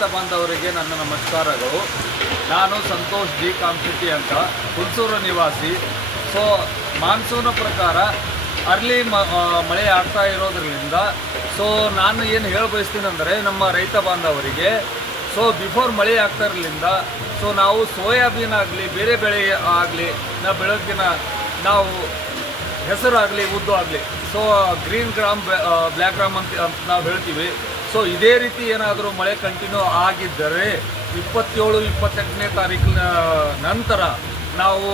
ರೈತ ಬಾಂಧವರಿಗೆ ನನ್ನ ನಮಸ್ಕಾರಗಳು. ನಾನು ಸಂತೋಷ್ ಜಿ ಕಾಮ್ಶೆಟ್ಟಿ ಅಂತ, ಹುಲ್ಸೂರು ನಿವಾಸಿ. ಸೊ ಮಾನ್ಸೂನ್ ಪ್ರಕಾರ ಅರ್ಲಿ ಮಳೆ ಆಗ್ತಾ ಇರೋದ್ರಿಂದ ಸೊ ನಾನು ಏನು ಹೇಳ ಅಂದರೆ ನಮ್ಮ ರೈತ ಬಾಂಧವರಿಗೆ ಸೊ ಬಿಫೋರ್ ಮಳೆ ಆಗ್ತಾ ಇರಲಿಂದ ಸೊ ನಾವು ಸೋಯಾಬೀನ್ ಆಗಲಿ, ಬೇರೆ ಬೆಳೆ ಆಗಲಿ ನಾವು ಬೆಳಗ್ಗಿನ ನಾವು ಹೆಸರು ಆಗಲಿ ಉದ್ದು ಆಗಲಿ so green gram black gram ಅಂತ ಅಂತ ನಾವು ಹೇಳ್ತೀವಿ. ಸೊ ಇದೇ ರೀತಿ ಏನಾದರೂ ಮಳೆ ಕಂಟಿನ್ಯೂ ಆಗಿದ್ದರೆ, ಇಪ್ಪತ್ತೇಳು, ಇಪ್ಪತ್ತೆಂಟನೇ ತಾರೀಕಿನ ನಂತರ ನಾವು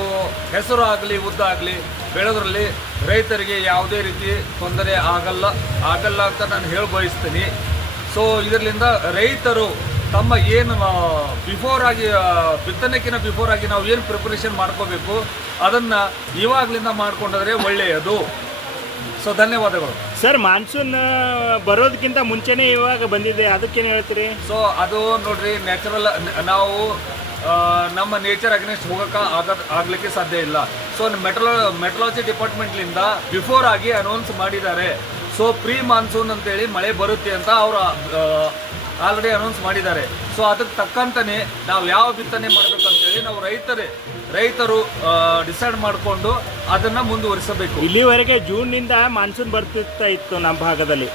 ಹೆಸರು ಆಗಲಿ ಉದ್ದ ಆಗಲಿ ಬೆಳೆದ್ರಲ್ಲಿ ರೈತರಿಗೆ ಯಾವುದೇ ರೀತಿ ತೊಂದರೆ ಆಗಲ್ಲ ಆಗಲ್ಲ ಅಂತ ನಾನು ಹೇಳಿ ಬಯಸ್ತೀನಿ ಸೊ ಇದರಿಂದ ರೈತರು ತಮ್ಮ ಏನು ಬಿಫೋರ್ ಆಗಿ ಬಿತ್ತನೆಕ್ಕಿಂತ ಬಿಫೋರ್ ಆಗಿ ನಾವು ಏನು ಪ್ರಿಪರೇಷನ್ ಮಾಡ್ಕೋಬೇಕು, ಅದನ್ನು ಇವಾಗಲಿಂದ ಮಾಡ್ಕೊಂಡ್ರೆ ಒಳ್ಳೆಯದು. ಸೊ ಧನ್ಯವಾದಗಳು. ಸರ್ ಮಾನ್ಸೂನ್ ಬರೋದಕ್ಕಿಂತ ಮುಂಚೆನೇ ಇವಾಗ ಬಂದಿದೆ. ಅದಕ್ಕೇನು ಹೇಳ್ತೀರಿ? ಸೊ ಅದು ನೋಡ್ರಿ ನ್ಯಾಚುರಲ್ ನಾವು ಆ, ನಮ್ಮ ನೇಚರ್ ಅಗ್ನೆಸ್ಟ್ ಹೋಗೋಕೆ ಆಗ ಆಗಲಿಕ್ಕೆ ಸಾಧ್ಯ ಇಲ್ಲ. ಸೊ ಮೆಟ್ರೋ ಮೆಟ್ರಾಲಜಿ ಡಿಪಾರ್ಟ್ಮೆಂಟ್ಲಿಂದ ಬಿಫೋರ್ ಆಗಿ ಅನೌನ್ಸ್ ಮಾಡಿದ್ದಾರೆ. ಸೊ ಪ್ರೀ ಮಾನ್ಸೂನ್ ಅಂತೇಳಿ ಮಳೆ ಬರುತ್ತೆ ಅಂತ ಅವರು ಆಲ್ರೆಡಿ ಅನೌನ್ಸ್ ಮಾಡಿದ್ದಾರೆ. ಸೊ ಅದಕ್ಕೆ ತಕ್ಕಂತನೇ ನಾವು ಯಾವ ಬಿತ್ತನೆ ಮಾಡಬೇಕಂತೇಳಿ ನಾವು ರೈತರೇ ರೈತರು ಡಿಸೈಡ್ ಮಾಡಿಕೊಂಡು ಅದನ್ನು ಮುಂದುವರಿಸಬೇಕು. ಇಲ್ಲಿವರೆಗೆ ಜೂನ್ನಿಂದ ಮಾನ್ಸೂನ್ ಬರ್ತಿರ್ತಾ ಇತ್ತು ನಮ್ಮ ಭಾಗದಲ್ಲಿ.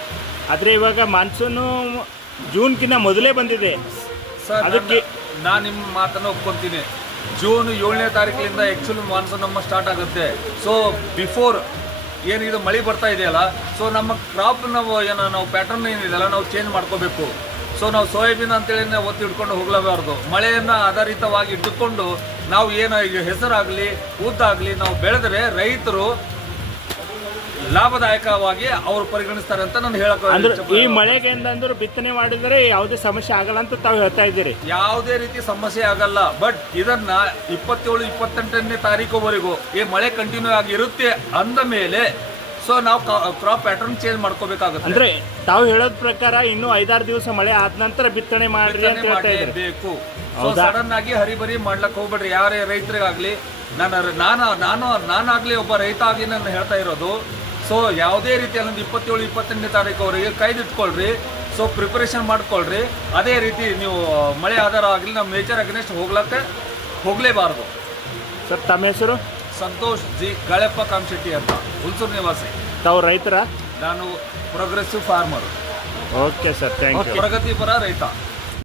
ಆದರೆ ಇವಾಗ ಮಾನ್ಸೂನು ಜೂನ್ಗಿಂತ ಮೊದಲೇ ಬಂದಿದೆ. ಸರ್ ಅದಕ್ಕೆ- ನಾನು ನಿಮ್ಮ ಮಾತನ್ನು ಒಪ್ಕೊತೀನಿ. ಜೂನ್ ಏಳನೇ ತಾರೀಕಿನಿಂದ ಆ್ಯಕ್ಚುಲಿ ಮಾನ್ಸೂನ್ ನಮ್ಮ ಸ್ಟಾರ್ಟ್ ಆಗುತ್ತೆ. ಸೊ ಬಿಫೋರ್ ಏನಿದು ಮಳೆ ಬರ್ತಾ ಇದೆಯಲ್ಲ ಸೊ ನಮ್ಮ ಕ್ರಾಪ್ ನಾವು ಏನೋ ನಾವು ಪ್ಯಾಟರ್ನ್ ಏನಿದೆಯಲ್ಲ ನಾವು ಚೇಂಜ್ ಮಾಡ್ಕೋಬೇಕು. ಸೊ ನಾವು ಸೋಯಾಬೀನ್ ಅಂತೇಳಿ ಒತ್ತು ಇಟ್ಕೊಂಡು ಹೋಗಲೇಬಾರ್ದು. ಮಳೆಯನ್ನು ಆಧಾರಿತವಾಗಿ ಇಟ್ಟುಕೊಂಡು ನಾವು ಏನು ಈಗ ಹೆಸರಾಗಲಿ ಉದ್ದಾಗಲಿ ನಾವು ಬೆಳೆದರೆ ರೈತರು ಲಾಭದಾಯಕವಾಗಿ ಅವರು ಪರಿಗಣಿಸ್ತಾರೆ ಅಂತ ನಾನು ಹೇಳಕ್ ಈ. ಮಳೆಗೆ ಅಂದ್ರೆ ಬಿತ್ತನೆ ಮಾಡಿದರೆ ಯಾವುದೇ ಸಮಸ್ಯೆ ಆಗಲ್ಲ ಅಂತ ತಾವು ಹೇಳ್ತಾ ಇದ್ದೀರಿ. ಯಾವುದೇ ರೀತಿ ಸಮಸ್ಯೆ ಆಗಲ್ಲ. ಬಟ್ ಇದನ್ನ ಇಪ್ಪತ್ತೇಳು ಇಪ್ಪತ್ತೆಂಟನೇ ತಾರೀಕುವರೆಗೂ ಈ ಮಳೆ ಕಂಟಿನ್ಯೂ ಆಗಿರುತ್ತೆ ಅಂದ ಮೇಲೆ ಸೊ ನಾವು ಕ್ರಾಪ್ ಪ್ಯಾಟರ್ನ್ ಚೇಂಜ್ ಮಾಡ್ಕೋಬೇಕಾಗುತ್ತೆ. ಅಂದ್ರೆ ತಾವು ಹೇಳೋದ್ ಪ್ರಕಾರ ಇನ್ನು ಐದಾರು ದಿವಸ ಮಳೆ ಆದ ನಂತರ ಬಿತ್ತನೆ ಮಾಡ್ರಿ ಅಂತ ಹೇಳ್ತಾ ಇದ್ದೀರಿ ಬೇಕು ಸಡನ್ ಆಗಿ ಹರಿಬರಿ ಮಾಡ್ಲಕ್ ಹೋಗ್ಬೇಡ್ರಿ. ಯಾರೇ ರೈತರಿಗಾಗ್ಲಿ ನಾನು ನಾನು ನಾನು ನಾನಾಗ್ಲಿ ಒಬ್ಬ ರೈತ ಆಗಿ ನಾನು ಹೇಳ್ತಾ ಇರೋದು. ಸೊ ಯಾವುದೇ ರೀತಿಯಲ್ಲಿ ಒಂದು ಇಪ್ಪತ್ತೇಳು ಇಪ್ಪತ್ತೆಂಟನೇ ತಾರೀಕುವರೆಗೆ ಕೈದಿಟ್ಕೊಳ್ರಿ ಸೊ ಪ್ರಿಪರೇಷನ್ ಮಾಡ್ಕೊಳ್ರಿ. ಅದೇ ರೀತಿ ನೀವು ಮಳೆ ಆಧಾರ ಆಗಲಿ ನಮ್ಮ ಮೇಜರ್ ಅಗ್ನೆಸ್ಟ್ ಹೋಗ್ಲಕ್ಕೆ ಹೋಗಲೇಬಾರ್ದು. ಸರ್ ತಮ್ಮ ಹೆಸರು? ಸಂತೋಷ್ ಜಿ ಗಾಳೆಪ್ಪ ಕಾಮಶೆಟ್ಟಿ ಅಂತ ಹುಲ್ಸೂರು ನಿವಾಸಿ. ತಾವು ರೈತರ? ನಾನು progressive farmer okay sir thank you ಪ್ರಗತಿಪರ ರೈತ.